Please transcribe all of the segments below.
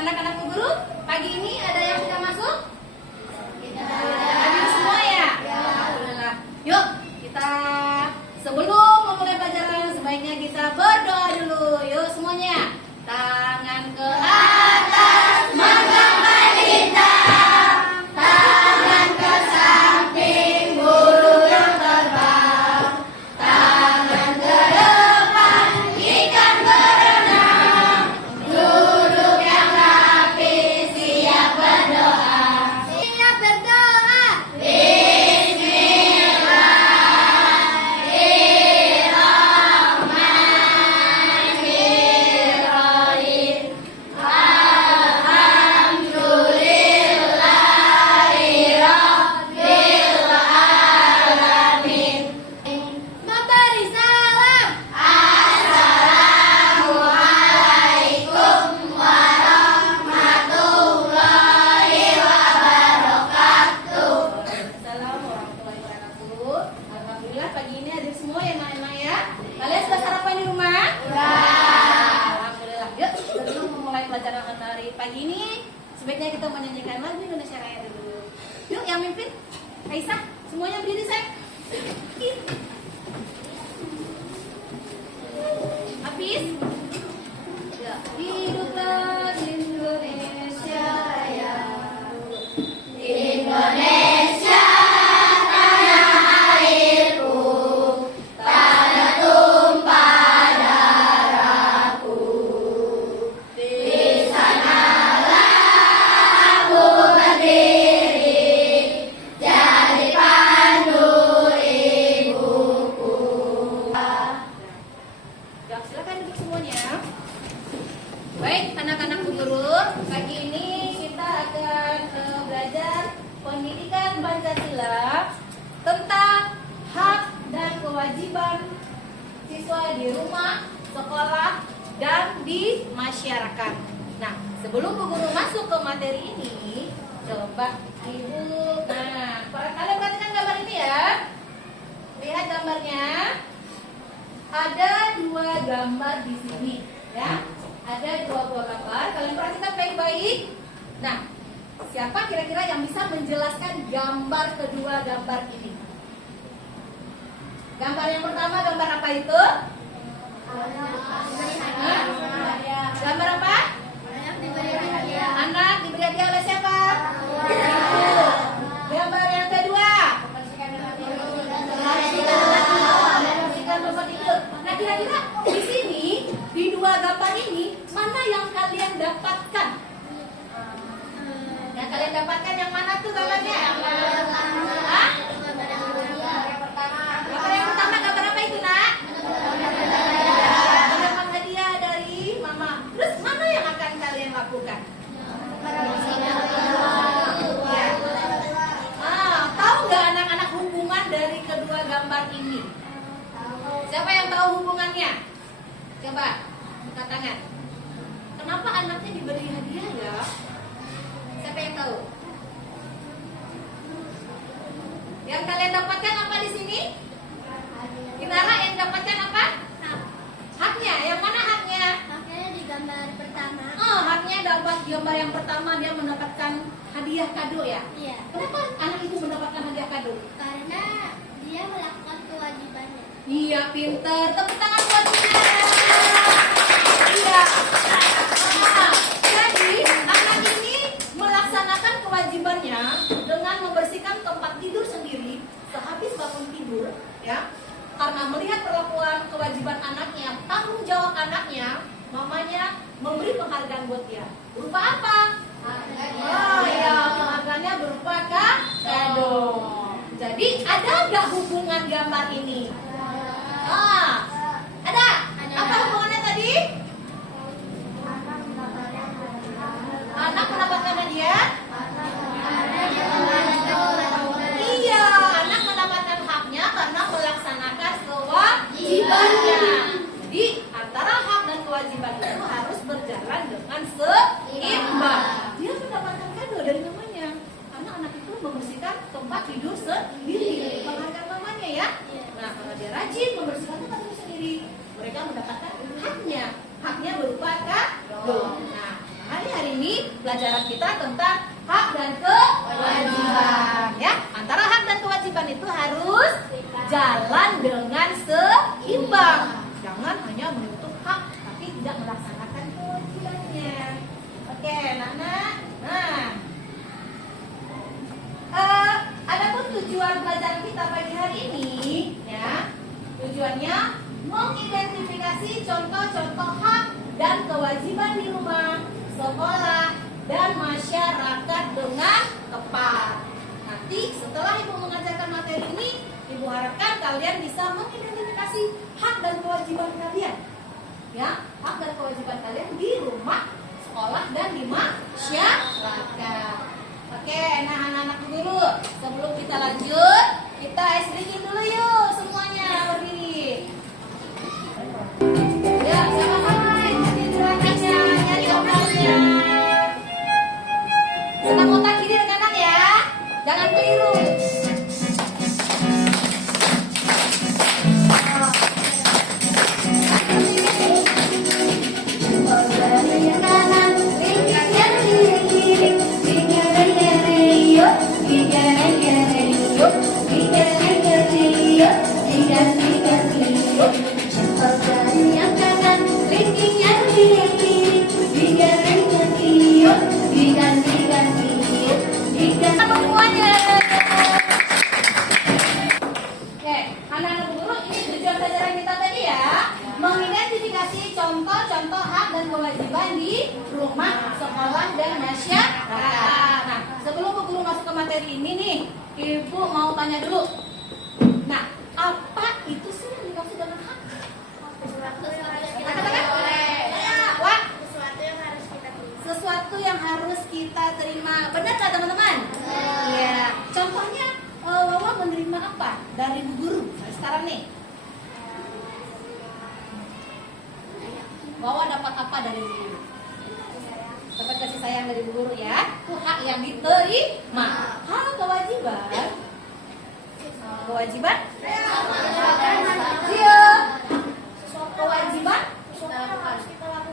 Anak-anakku guru, pagi ini ada yang sudah masuk? Hadir semua ya? Alhamdulillah. Yuk, kita sebelum memulai pelajaran sebaiknya kita berdoa dulu. Yuk semuanya, tangan ke atas, mengangkat lintang, tangan ke samping, burung terbang, tangan ke depan, ikan berenang, duduk yang rapi, siap berdoa. Siap berdoa. Bismillahirrahmanirrahim. Alhamdulillahirabbil alamin. Memberi salam. Assalamualaikum warahmatullahi wabarakatuh. Assalamualaikum warahmatullahi wabarakatuh. Alhamdulillah pagi ini hadir semua ya Mama ya. Kalian sudah sarapan di rumah? Alhamdulillah. Yuk sebelum memulai pelajaran hari pagi ini sebaiknya kita menyanyikan lagu Indonesia Raya dulu. Yuk yang mimpin Aisyah, semuanya berdiri sayang. Habis. Ya, hiduplah Indonesia Raya. Indonesia tanah airku, tanah tumpah darahku. Di sanalah aku berdiri, jadi pandu ibuku. Ya, silakan duduk semuanya. Baik, anak-anak guru, pagi ini kita akan belajar pendidikan Pancasila tentang hak dan kewajiban siswa di rumah, sekolah, dan di masyarakat. Nah, sebelum Bu Guru masuk ke materi ini, coba Ibu, kalian perhatikan gambar ini ya. Lihat gambarnya. Ada dua gambar di sini, ya. Ada dua buah gambar. Kalian perhatikan baik-baik. Nah, siapa kira-kira yang bisa menjelaskan gambar kedua gambar ini? Gambar yang pertama, gambar apa itu? Hah? Gambar apa? Anak diberi hadiah oleh siapa? Gambar yang kedua? Membersihkan tempat tidur. Nah, kira-kira di sini di dua gambar ini mana yang kalian dapatkan? Yang kalian dapatkan yang mana tuh gambarnya? Hah? Gambar yang pertama gambar apa itu nak? Mendapat hadiah dari mama. Terus mana yang akan kalian lakukan? Tahu nggak anak-anak hubungan dari kedua gambar ini? Siapa yang tahu hubungannya? Coba buka tangan. Kenapa anaknya diberi hadiah ya? Siapa yang tahu? Yang kalian dapatkan apa di sini? Kinara yang dapatkan apa? Haknya. Yang mana haknya? Makanya di gambar pertama. Haknya dapat gambar yang pertama dia mendapatkan hadiah kado ya. Iya. Kenapa anak itu mendapatkan hadiah kado? Karena dia melakukan kewajibannya. Iya, pintar. Tepuk tangan buat dia. Iya. Jadi anak ini melaksanakan kewajibannya dengan membersihkan tempat tidur sendiri sehabis bangun tidur, ya. Karena melihat perlakuan kewajiban anaknya, tanggung jawab anaknya, mamanya memberi penghargaan buat dia. Berupa apa? Oh iya, penghargaannya berupa kado. Jadi ada nggak hubungan gambar ini? Ah, ada. Apa hubungannya tadi? Anak mendapatkan hadiah? Iya, anak mendapatkan haknya karena melaksanakan kewajibannya. Jadi antara hak dan kewajiban itu harus berjalan dengan seimbang. Dia mendapatkan kado dari mamanya karena anak itu membersihkan tempat tidur sendiri, menghargai mamanya ya. Nah, karena dia rajin membersihkan tempat tidur sendiri, mereka mendapatkan haknya berupa kado. Nah, hari ini pelajaran kita tentang hak dan kewajiban ya. Antara hak dan kewajiban itu harus jalan dengan seimbang. Jangan hanya menuntut hak tapi tidak melaksanakan kewajibannya. Oke, Nana. Adapun tujuan pelajaran kita pagi hari ini ya, tujuannya mengidentifikasi contoh-contoh hak dan kewajiban di rumah, sekolah, dan masyarakat dengan tepat. Nanti setelah Ibu mengajarkan materi ini, Ibu harapkan kalian bisa mengidentifikasi hak dan kewajiban kalian. Ya, hak dan kewajiban kalian di rumah, sekolah, dan di masyarakat. Oke, nah anak-anak guru, sebelum kita lanjut, kita ice drinking dulu yuk semuanya berdiri. Ya, sama-sama ikuti gerakannya, nyari obatnya. Senang otak kiri dan kanan ya, jangan keliru. Mengidentifikasi contoh-contoh hak dan kewajiban di rumah, sekolah, dan masyarakat. Nah, sebelum Bu Guru masuk ke materi ini nih, Ibu mau tanya dulu. Nah, apa itu sih yang dimaksud dengan hak? Sesuatu yang harus kita terima. Benar nggak teman-teman? Iya. Contohnya, Wawa menerima apa dari Bu Guru sekarang nih? Wawa dapat apa dari Bu Guru? Dapat kasih sayang dari Bu Guru ya. Itu hak yang diterima. Hak kewajiban. Kewajiban? Iya. Kewajiban?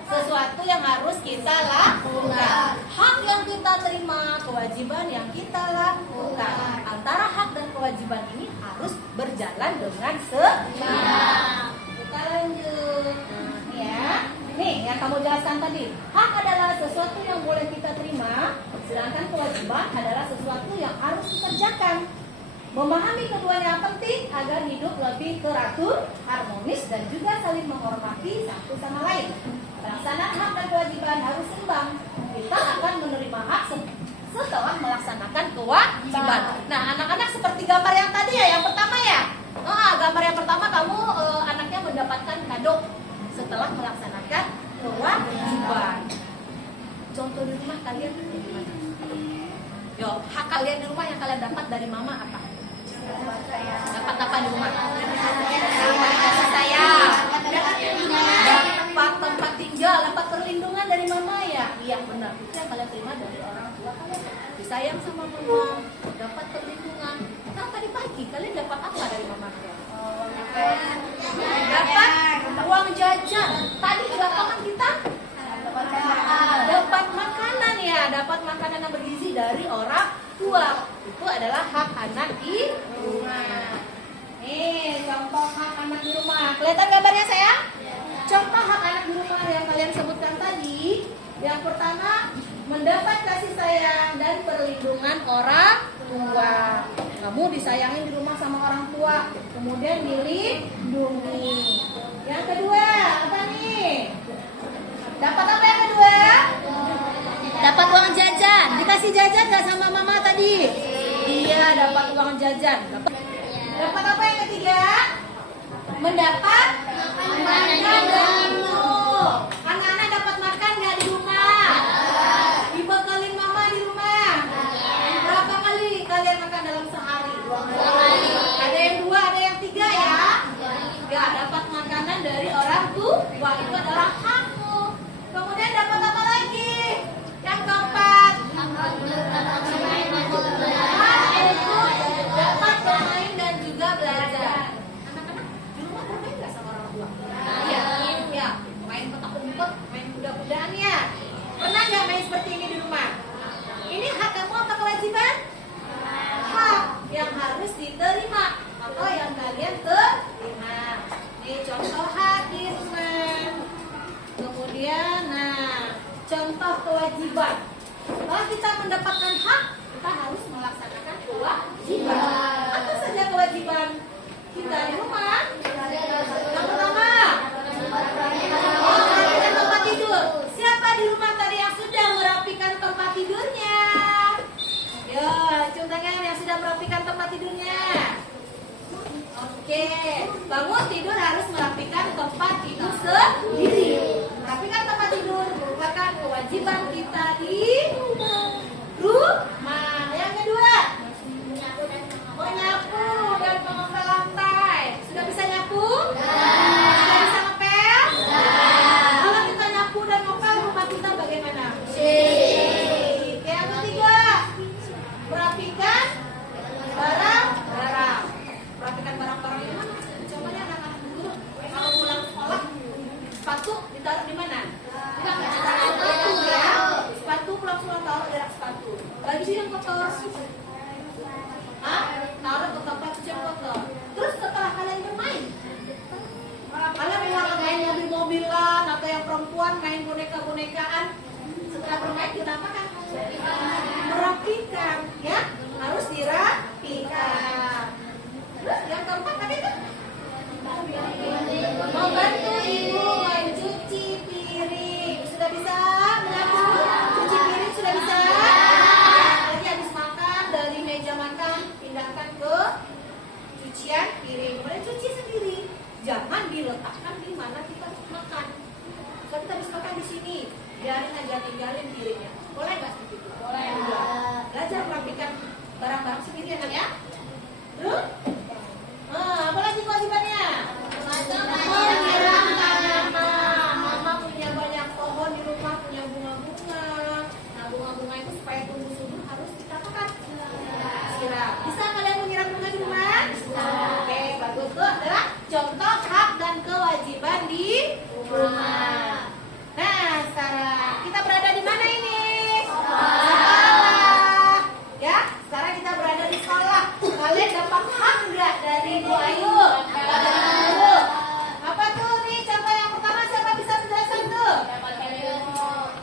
Sesuatu yang harus kita lakukan. Hak yang kita terima, kewajiban yang kita lakukan. Antara hak dan kewajiban ini harus berjalan dengan seimbang. Kita lanjut. Ya, nih yang kamu jelaskan tadi, hak adalah sesuatu yang boleh kita terima, sedangkan kewajiban adalah sesuatu yang harus dikerjakan. Memahami keduanya penting agar hidup lebih teratur, harmonis, dan juga saling menghormati satu sama lain. Pelaksanaan hak dan kewajiban harus seimbang. Kita akan menerima hak setelah melaksanakan kewajiban. Nah, anak-anak seperti gambar yang tadi ya, yang pertama ya. Gambar yang pertama kamu anaknya mendapatkan kado setelah melaksanakan kewajiban. Contoh di rumah kalian gimana? Yo, hak kalian di rumah yang kalian dapat dari mama apa? Dapat apa di rumah? Dapat kasih sayang, dapat tempat tinggal, dapat perlindungan dari mama ya. Iya benar, itu yang kalian terima dari orang tua kalian. Disayang sama mama, dapat perlindungan. Nah tadi pagi kalian dapat apa dari mama kalian? Dapat uang jajan. Tadi juga kapan kita dapat makanan ya, dapat makanan yang bergizi dari orang tua. Itu adalah hak anak di rumah. Nih contoh hak anak di rumah. Kelihatan gambarnya sayang? Contoh hak anak di rumah yang kalian sebutkan tadi. Yang pertama, mendapat kasih sayang dan perlindungan orang tua. Kamu disayangin di rumah sama orang tua, kemudian dilindungi. Yang kedua, apa nih? Dapat apa yang kedua? Dapat uang jajan. Dikasih jajan nggak sama mama tadi? Iya, dapat uang jajan. Dapat apa yang ketiga? Mendapat makan dan minum. Anak-anak dapat makan nggak di rumah? Dibekelin mama di rumah? Berapa kali kalian makan dalam sehari? 2 kali. Ada yang 2, ada yang 3 ya? Ya, dapat makanan dari orang tua. Itu adalah hakmu. Kemudian dapat apa lagi? Yang keempat. Dapat bermain dan juga belajar. Anak-anak di rumah bermain nggak sama orang tua? Iya, ya. Main petak umpet, main kuda-kudaan ya. Pernah nggak main seperti ini di rumah? Ini hak kamu apa kewajiban? Hak yang harus diterima atau yang kalian terima. Ini contoh hak di rumah. Kemudian, contoh kewajiban. Kalau kita mendapatkan hak, kita harus melaksanakan kewajiban. Apa saja kewajiban kita di rumah? Yang pertama, merapikan tempat tidur. Siapa di rumah tadi yang sudah merapikan tempat tidurnya? Ya, cium tangan yang sudah merapikan tempat tidurnya. Oke, bangun tidur harus merapikan tempat tidur sendiri. Merapikan tempat tidur merupakan kewajiban kita di rumah. Yang kedua, menyapu dan mengepel lantai. Sudah bisa nyapu? Sudah bisa ngepel? Kalau kita nyapu dan ngepel, rumah kita bagaimana? Yang ketiga, merapikan barang-barang. Merapikan barang-barang di mana? Coba ya anak-anak guru, kalau pulang sekolah, sepatu ditaruh di mana? Sepatu ya. Sepatu pulang-pulang taruh di rak sepatu. Baju yang kotor, taruh ke tempat cuci yang kotor. Terus setelah kalian bermain, kalian misalnya main mobil-mobilan atau yang perempuan main boneka-bonekaan, setelah bermain kita apakan? Merapikan, ya, harus dirapikan. Terus yang keempat tadi kan? Membantu ibu mencuci piring. Sudah bisa menyapu? Cuci piring sudah bisa? Tadi habis makan dari meja makan pindahkan ke cucian piring. Boleh cuci sendiri. Jangan diletakkan di mana kita makan. Kalau kita habis makan di sini, biarin aja tinggalin piringnya. Boleh nggak seperti itu? Boleh. Belajar merapikan barang-barang sendiri ya. Terus? Apa lagi kewajibannya? Menyiram tanaman. Mama punya banyak pohon di rumah, punya bunga-bunga. Nah, bunga-bunga itu supaya tumbuh subur harus kita apakan? Siram. Bisa kalian menyiram bunga di rumah? Oke, bagus. Itu adalah contoh hak dan kewajiban di rumah. Nah, sekarang kita berada di mana ini? Sekolah. Ya, sekarang kita berada di sekolah. Kalian dapat hak nggak dari Bu Ayu? Apa tuh nih? Contoh yang pertama siapa bisa menjelaskan tuh?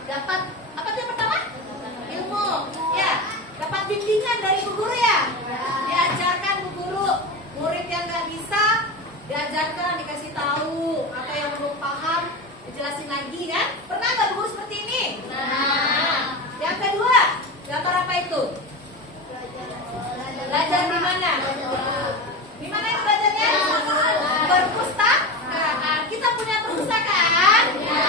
Dapat apa tuh yang pertama? Ilmu. Ya, dapat bimbingan dari Bu Guru ya. Diajarkan Bu Guru. Murid yang nggak bisa diajarkan, dikasih tahu. Atau yang belum paham dijelasin lagi kan? Pernah nggak Bu Guru seperti ini? Nah, yang kedua, gambar apa itu? Belajar di mana? Di mana itu belajarnya? Perpustakaan. Kita punya perpustakaan? Punya.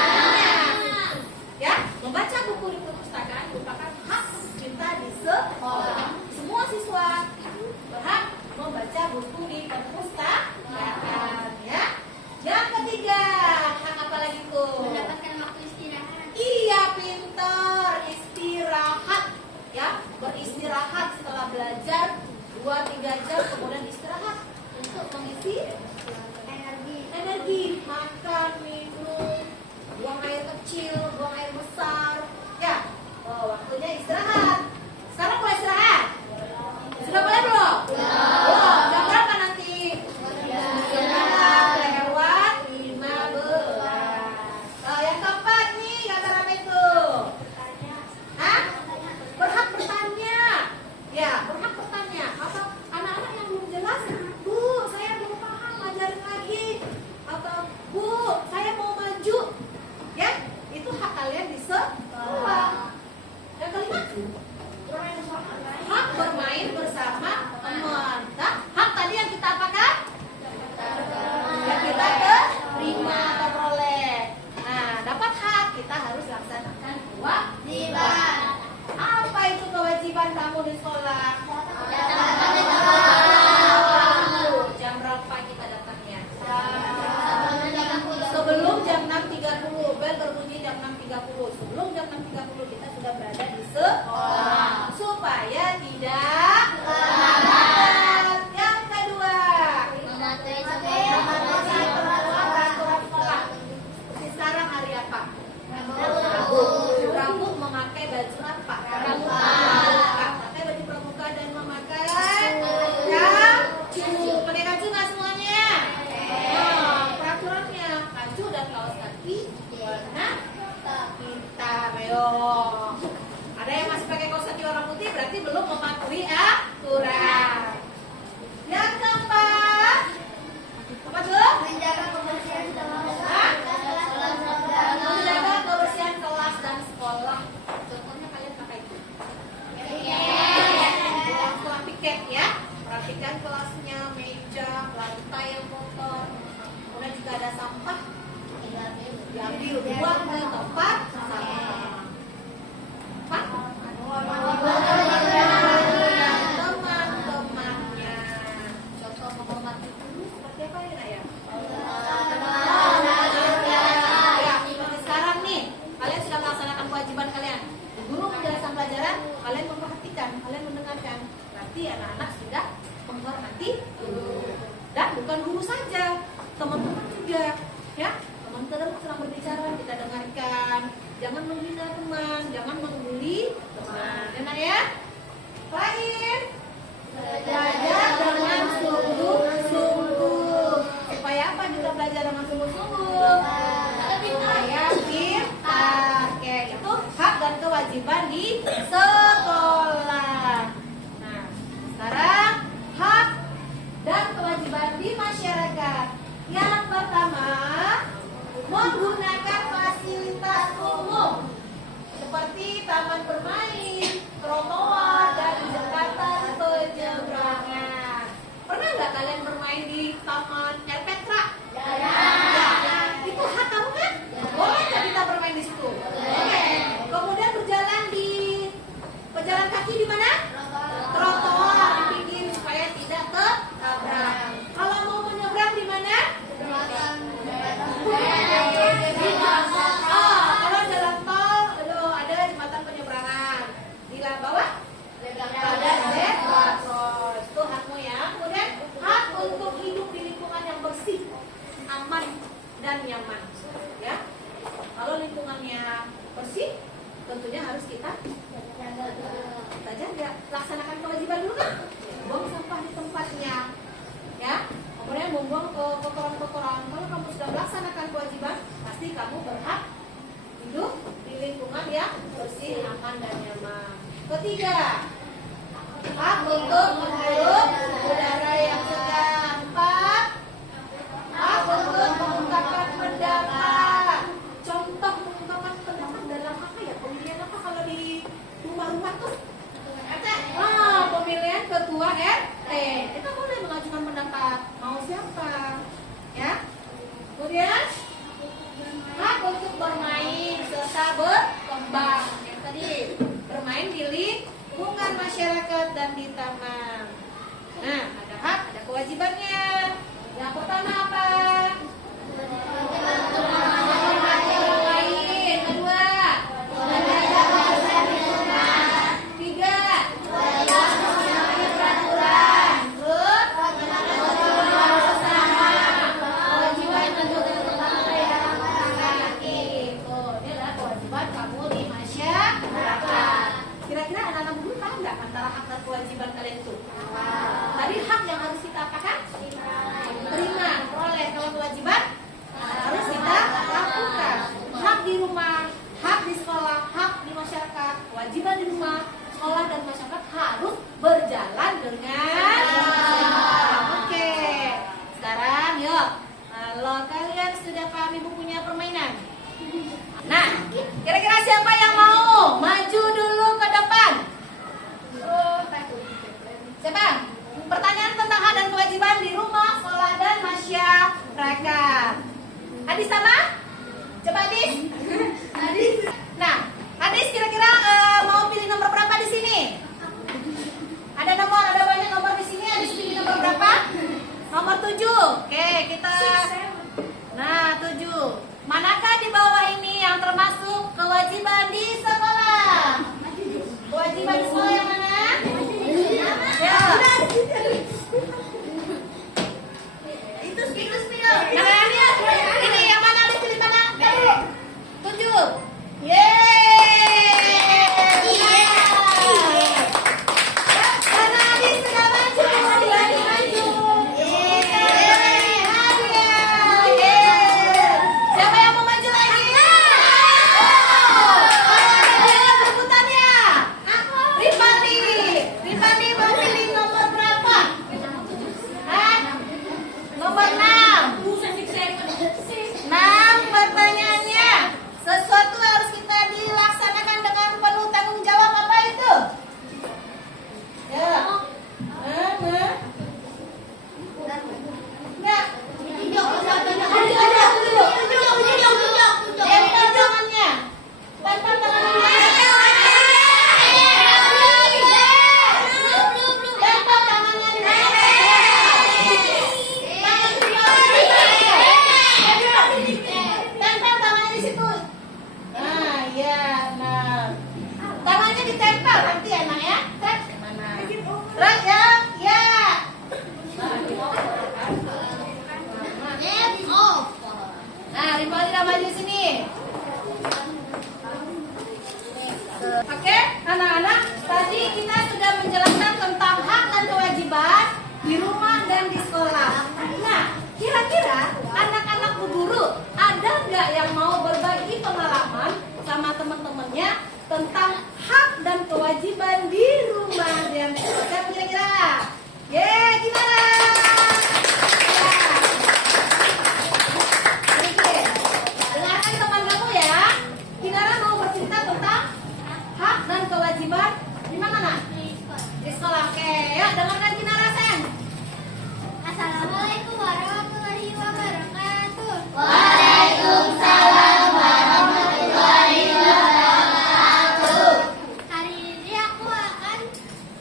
Ya, membaca buku di perpustakaan merupakan hak kita di sekolah. Semua siswa berhak membaca buku di perpustakaan. Ya. Yang ketiga, hak apa lagi tuh? Mendapatkan waktu istirahat. Iya, pintar. Istirahat. Ya, beristirahat setelah belajar 2-3 jam, kemudian istirahat untuk mengisi energi, makan, minum, buang air kecil, buang air besar. Ya, waktunya istirahat. Sekarang boleh istirahat? Sudah boleh belum? Belum. Jam berapa nanti? Sudah lewat 15. Yang keempat nih, gambar apa itu? Hah? Berhak bertanya. Ya, berhak bertanya. Apa anak-anak yang belum jelas? Bu, saya belum paham Menjaga kebersihan Hah? Menjaga kebersihan kelas dan sekolah. Contohnya kalian pakai itu. Setelah piket ya, perhatikan kelasnya, meja, lantai yang kotor. Kemudian jika ada sampah, diambil, buang ke tempat sampah. Pak? Teman-temannya. Contoh menghormati guru seperti apa ya, Nak, ya? Ya, seperti sekarang nih, kalian sudah melaksanakan kewajiban kalian. Guru menjelaskan pelajaran, kalian memperhatikan, kalian mendengarkan. Berarti anak-anak sudah menghormati guru. Dan bukan guru saja, teman-teman juga, ya. Teman-teman sedang berbicara, kita dengarkan. Jangan menghina teman, jangan membuli teman. Enak ya? Terakhir, belajar dengan sungguh-sungguh. Supaya apa juga belajar dengan sungguh-sungguh? Supaya pintar. Oke, itu hak dan kewajiban di sekolah. Nah, sekarang hak dan kewajiban di masyarakat. Yang pertama, menggunakan fasilitas umum seperti taman bermain, trotoar, dan jembatan penyeberangan. Pernah nggak kalian bermain di taman Air Petra? Ya. Itu hak kamu kan? Boleh nggak kita bermain di situ? Oke. Kemudian berjalan di pejalan kaki di mana? Trotoar di pinggir supaya tidak tertabrak. Kalau mau menyeberang di mana? Kalau jalan tol, ada jembatan penyeberangan. Di bawah? Ada zebra cross. Itu hakmu ya. Kemudian hak untuk hidup di lingkungan yang bersih, aman, dan nyaman. Ya. Kalau lingkungannya bersih, tentunya harus kita jaga. Laksanakan kewajiban dulu kan? Buang sampah di tempatnya. Ya. Kemudian membuang kotoran-kotoran. Kalau kamu sudah melaksanakan kewajiban, pasti kamu berhak hidup di lingkungan yang bersih, aman, dan nyaman. Ketiga, hak untuk menghirup udara yang segar. Empat, hak untuk mengungkapkan pendapat. Contoh mengungkapkan pendapat dalam apa ya? Pemilihan apa kalau di rumah-rumah tuh? Pemilihan ketua RT. Kita boleh mengajukan pendapat. Mau siapa? Ya. Kemudian hak untuk bermain serta berkembang. Yang tadi bermain di lingkungan masyarakat dan di taman. Nah, ada hak, ada kewajibannya. Yang pertama apa? Menghormati orang lain. Kedua, tiga, menyalahi peraturan. Terus, sesama. Kewajiban menjaga tetangga. Itu adalah kewajiban kamu di masyarakat. Kira-kira anak-anak dulu tahu nggak antara hak dan kewajiban kalian itu? Tadi hak yang harus kita apakan? Terima, peroleh. Kalau kewajiban harus kita lakukan. Hak di rumah, hak di sekolah, hak di masyarakat. Kewajiban di rumah, sekolah, dan masyarakat harus berjalan dengan seimbang. Oke. Sekarang yuk, kalau kalian sudah pahami bukunya permainan. Nah, kira-kira siapa yang mau maju dulu ke depan? Siapa? Pertanyaan tentang hak dan kewajiban di rumah, sekolah, dan masyarakat. Adis sama? Coba Adis. Nah, Adis kira-kira mau pilih nomor berapa di sini? Ada banyak nomor di sini. Adis pilih nomor berapa? Nomor 7. Oke, kita. Nah, 7. Manakah di bawah ini yang termasuk kewajiban di sekolah? Kewajiban di sekolah yang mana? Ya. Itu spill. Nah, ini yang mana? Pilih mana? 7. Karena Adis sudah maju, Adis maju. Siapa yang mau maju lagi? Ada berebutannya. Rifani mau pilih nomor berapa? maju sini. Oke, anak-anak, tadi kita sudah menjelaskan tentang hak dan kewajiban di rumah dan di sekolah. Nah, kira-kira anak-anak Bu Guru ada nggak yang mau berbagi pengalaman sama teman-temannya tentang hak dan kewajiban di rumah dan di sekolah? Siapa kira-kira? Gimana? Dengarkan teman kamu ya. Kinara mau bercerita tentang hak dan kewajiban di mana nak? Di sekolah. Oke, yuk dengarkan Kinara sayang. Assalamualaikum warahmatullahi wabarakatuh. Waalaikumsalam warahmatullahi wabarakatuh. Hari ini aku akan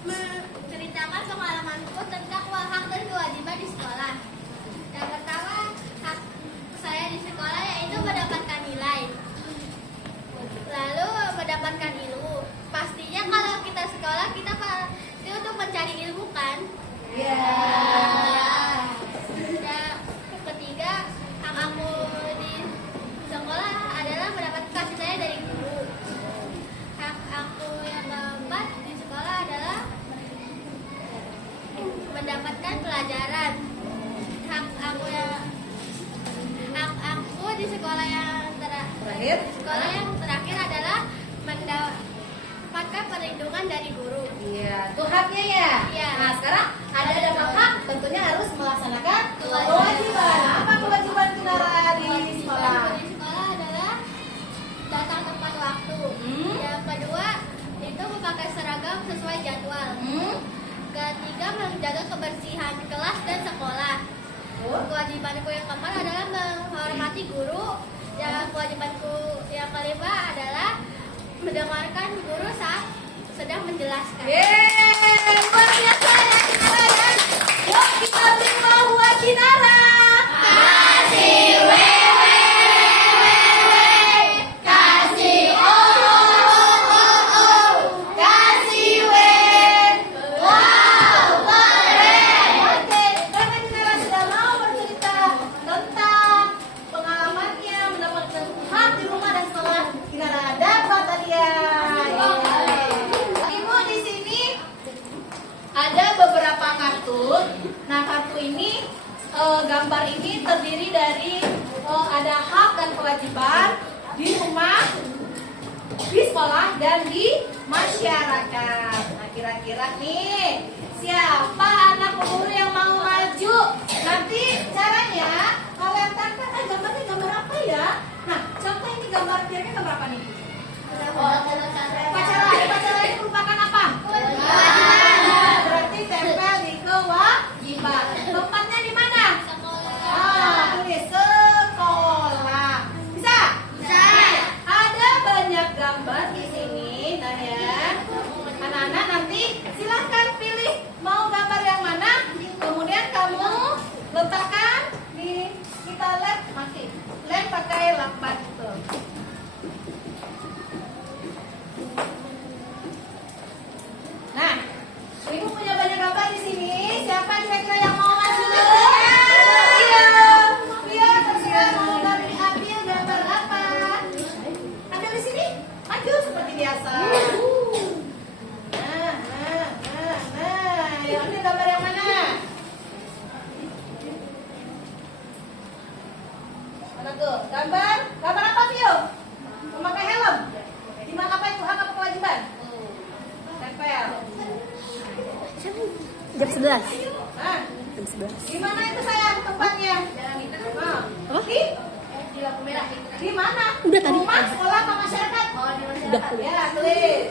menceritakan pengalamanku tentang hak dan kewajiban di sekolah. Yang pertama, hak saya di sekolah yaitu mendapatkan nilai. Lalu mendapatkan ilmu. Pastinya kalau kita sekolah kita pasti untuk mencari ilmu kan? Dan ketiga, hak aku di sekolah adalah mendapat kasih sayang dari guru. Hak aku yang keempat di sekolah adalah mendapatkan pelajaran. Hak aku di sekolah yang Terakhir. terakhir adalah mendapatkan perlindungan dari guru. Iya, itu haknya ya. Iya. Nah, sekarang ada dapat hak, tentunya harus melaksanakan kewajiban. Apa kewajiban Kinara di sekolah? Di sekolah adalah datang tepat waktu. Yang kedua itu memakai seragam sesuai jadwal. Ketiga menjaga kebersihan kelas dan sekolah. Kewajibanku yang keempat adalah menghormati guru. Yang kewajibanku yang kelima adalah mendengarkan guru saat sedang menjelaskan. Yeay, luar biasa ya Kinara ya. Yuk kita beri bahwa Kinara. Kasih wewe, kasih kasih wow, keren. Oke, karena Kinara sudah mau bercerita tentang pengalamannya mendapatkan hak di rumah dan sekolah, Kinara dapat hadiah. Ibu di sini ada beberapa kartu. Nah, kartu ini gambar ini terdiri dari ada hak dan kewajiban di rumah, di sekolah dan di masyarakat. Nah, kira-kira nih siapa anak guru yang mau maju? Nanti caranya kalian tempel gambarnya gambar apa ya? Nah, contoh ini gambar kira-kira gambar apa nih? Upacara ini merupakan apa? Berarti tempel di kewajiban. Tempatnya di mana? Tulis sekolah. Bisa? Ada banyak gambar di sini, nah ya. Anak-anak nanti silahkan pilih mau gambar yang mana. Kemudian kamu letakkan di kita lem pakai lakban itu. Nah, ibu punya banyak gambar di sini. Siapa kira-kira yang mau maju? Iya, terserah mau ambil gambar apa? Ambil di sini, maju seperti biasa. Nah, yang ambil gambar yang mana? Mana tuh? Gambar apa Vio? Memakai helm. Gimana apa itu hak apa kewajiban? Tempel. Jam 11. Nah, Jam 11. di mana itu sayang tempatnya? Apa? Di mana? Udah tadi. Rumah, sekolah, apa masyarakat? Udah. Ya, tulis.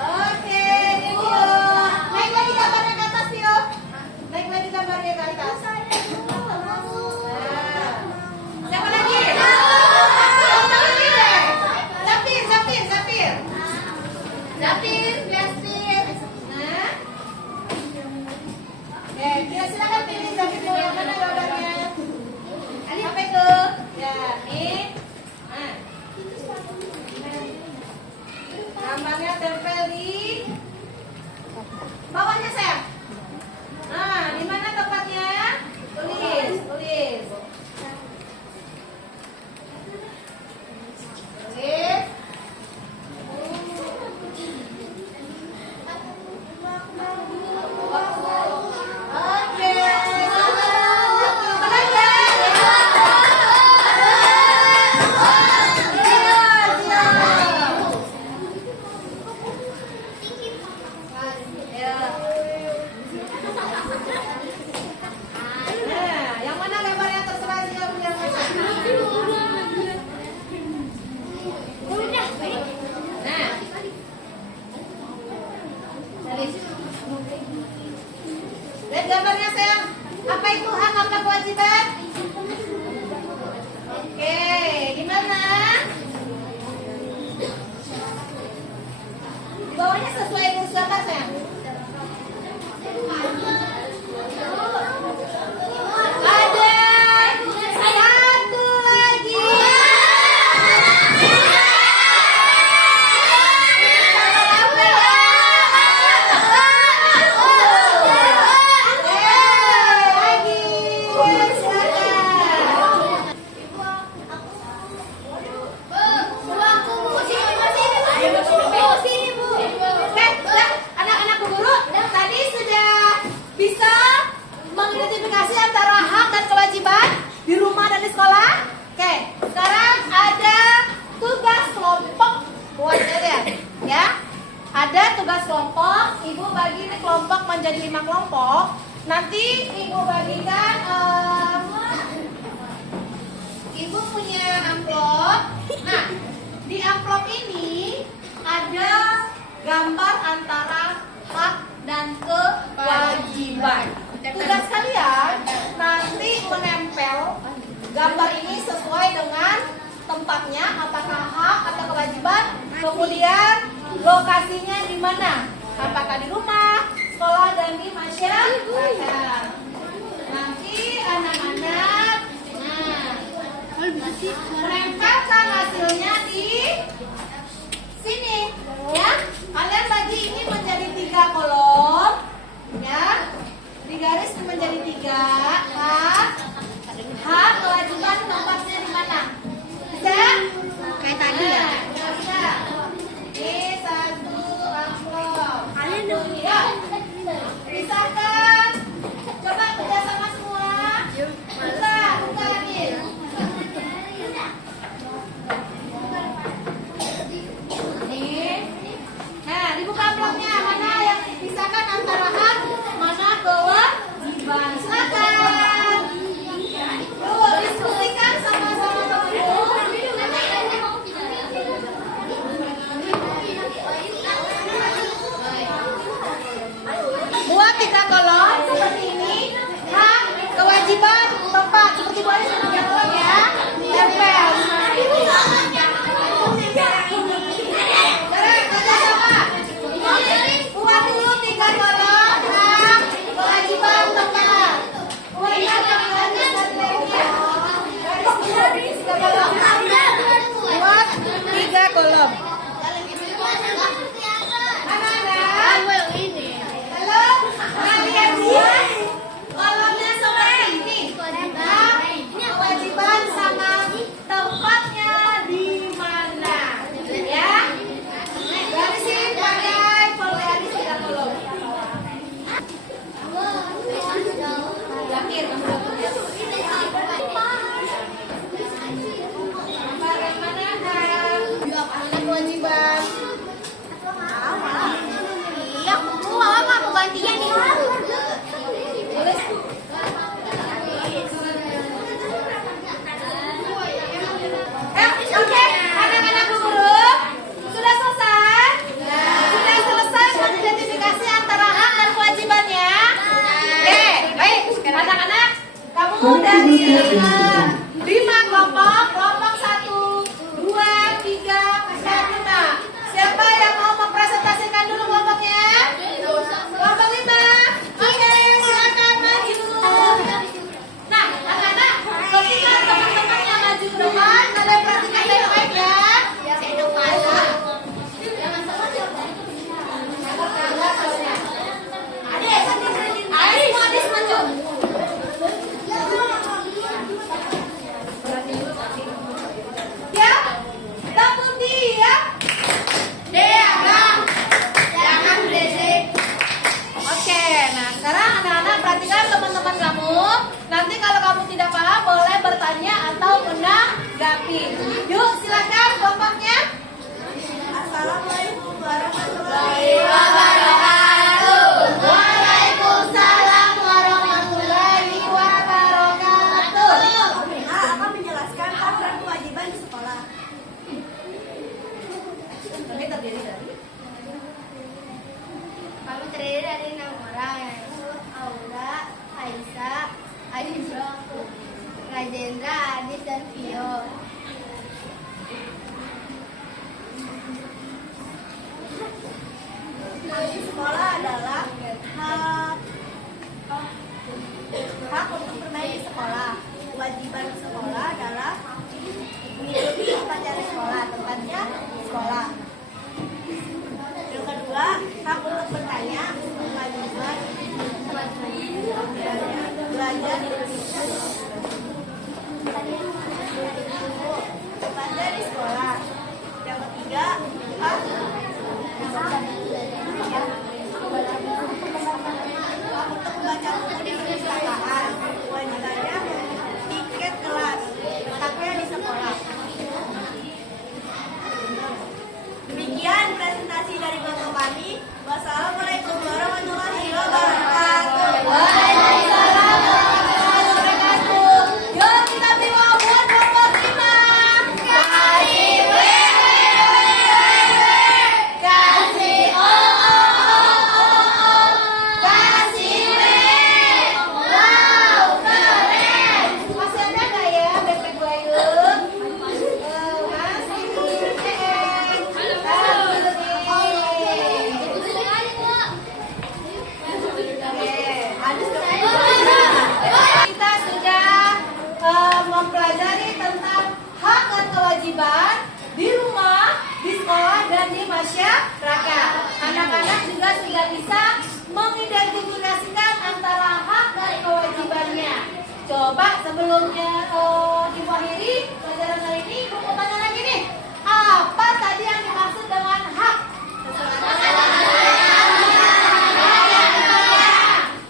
Oke, ini Vio. Naik lagi gambarnya ke atas, Vio. Naik lagi gambarnya ke atas. Nah. Siapa lagi? Siapa lagi deh? Zapir. Nah. Oke, Vio silakan pilih Zapir dulu yang mana gambarnya. Apa itu? Ya, nih. Nah. Gambarnya tempel di bawahnya sesuai dengan gambar sayang. Ada satu lagi. Anak-anak guru tadi sudah bisa mengidentifikasi antara hak dan kewajiban di rumah dan di sekolah. Oke, sekarang ada tugas kelompok buat kalian, ya. Ada tugas kelompok. Ibu bagi ini kelompok menjadi 5 kelompok. Nanti ibu bagikan. Ibu punya amplop. Nah, di amplop ini ada gambar antara hak dan kewajiban. Tugas kalian nanti menempel gambar ini sesuai dengan tempatnya, apakah hak atau kewajiban, kemudian lokasinya di mana, apakah di rumah, sekolah, dan di masyarakat. Nanti anak-anak menempelkan hasilnya di sini, ya. Kalian bagi ini menjadi 3 kolom, ya. Di garis menjadi 3. Hak, kewajiban, tempatnya di mana? Bisa? Kayak tadi ya. Bisa. Ini 1 amplop. Ya. Bisa kan? Coba kerjasama semua. Buka Amir. Nah, dibuka amplopnya. Mana yang pisahkan antara hak, mana kewajiban. Silakan. Yuk, diskusikan sama-sama teman-teman. Buat 3 kolom seperti ini. Hak, kewajiban, tempat. Seperti boleh sudah kolom ya. Tempel. Buat dulu 3 kolom. Hak, kewajiban, tempat. Buat 3 kolom. Anak-anak, halo, kalian buat kolomnya seperti ini. Hak, kewajiban sama tempatnya di mana, ya? Garisin pakai penggaris 3 kolom. Yakin kamu dapat ya? Mana kewajiban? Ya, aku apa gantian nih? Boleh? Oke, anak-anak guru sudah selesai? Sudah selesai mengidentifikasi antara hak dan kewajibannya? Oke, baik. Anak-anak, kamu dari 5 kelompok, kelompok 1, 2, 3, 4, 5. Siapa yang mau mempresentasikan dulu kelompoknya? Kelompok 5. Oke, silakan maju. Nah, anak-anak, ketika teman-temannya maju ke depan, kalian perhatikan baik-baik ya. Ayo, maju. Ya, dapur dia. Jangan berisik. Oke, nah sekarang anak-anak perhatikan teman-teman kamu. Nanti kalau kamu tidak paham boleh bertanya atau menanggapi. Yuk, silakan kelompoknya. Assalamualaikum warahmatullahi wabarakatuh. Waalaikumsalam warahmatullahi wabarakatuh. Akan menjelaskan hak dan kewajiban di sekolah. Kami terdiri dari Kami terdiri dari 6 orang, yaitu Aura, Aisyah, Aisyah, Rajendra, Adis, dan Vio. Fani. Wassalamualaikum warahmatullahi wabarakatuh. Waalaikumsalam warahmatullahi wabarakatuh. Yuk kita beri wawon nomor 5. Kasih kasih kasih wow keren. Masih ada nggak ya backpack Bu Ayu? Masih. Kita sudah mempelajari tentang hak dan kewajiban di rumah, di sekolah, dan di masyarakat. Anak-anak juga sudah bisa mengidentifikasikan antara hak dan kewajibannya. Coba sebelumnya diakhiri pelajaran hari ini, Ibu mau tanya lagi nih. Apa tadi yang dimaksud dengan hak?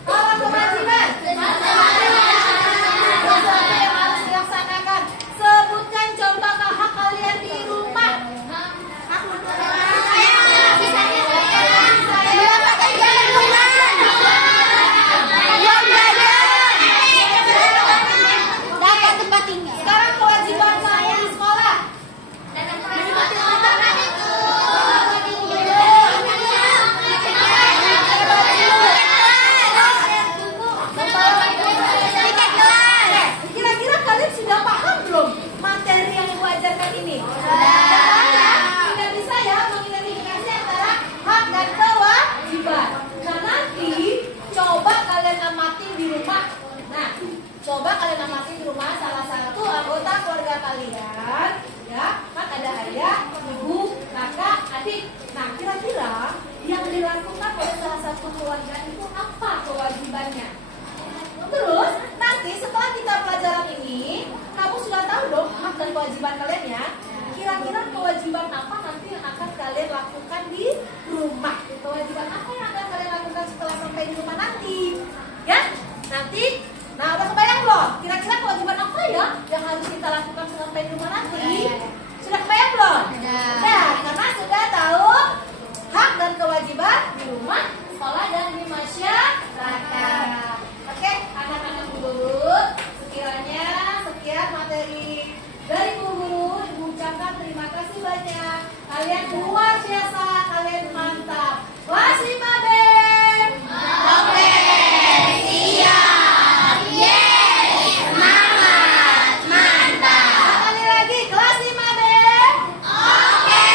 Kalau kewajiban? Sesuatu yang harus dilaksanakan. Sebutkan contoh hak kalian di rumah. Mendapatkan jalan lunas. Uang jajan. Dapat tempat tinggal. Sekarang kewajiban kamu di sekolah. Kira-kira kalian sudah paham belum materi yang Ibu ajarkan ini? Sudah bisa ya mengidentifikasi antara hak dan kewajiban. Nah nanti coba kalian amati di rumah. Nah, coba kalian amati di rumah salah satu anggota keluarga kalian, ya, kan ada ayah, ibu, kakak, adik. Nah, kira-kira yang dilakukan oleh salah satu keluarga itu apa kewajibannya? Terus nanti setelah kita pelajaran ini, kamu sudah tahu dong hak dan kewajiban kalian ya. Kira-kira kewajiban apa nanti yang akan kalian lakukan di rumah? Kewajiban apa yang akan kalian lakukan setelah sampai di rumah nanti? Ya, nanti. Nah, udah kebayang belum? Kira-kira kewajiban apa ya yang harus kita lakukan sampai di rumah nanti? Sudah kebayang belum? Nah, karena sudah tahu hak dan kewajiban di rumah, sekolah, dan di masyarakat. Oke, anak-anak guru, sekiranya sekian materi dari Bu Guru. Ibu ucapkan terima kasih banyak. Kalian luar biasa, kalian mantap. Kelas 5B. Oke, siap. Yes, semangat, mantap. Sekali lagi, kelas 5B. Oke,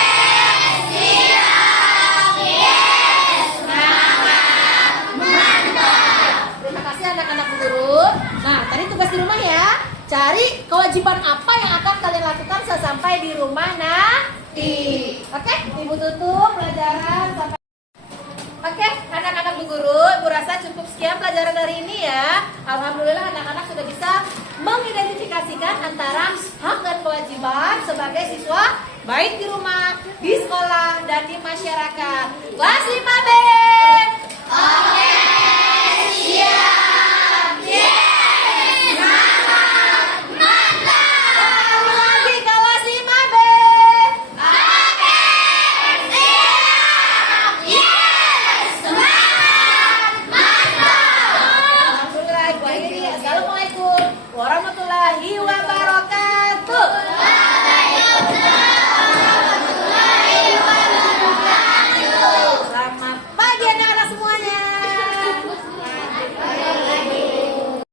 siap. Yes, semangat, mantap. Terima kasih anak-anak guru. Nah, tadi tugas di rumah ya. Cari kewajiban apa yang akan kalian lakukan sesampai di rumah nanti. Oke, Ibu tutup pelajaran sampai. Oke, anak-anak Bu Guru, Ibu rasa cukup sekian pelajaran hari ini ya. Alhamdulillah anak-anak sudah bisa mengidentifikasikan antara hak dan kewajiban sebagai siswa baik di rumah, di sekolah, dan di masyarakat. Kelas 5B.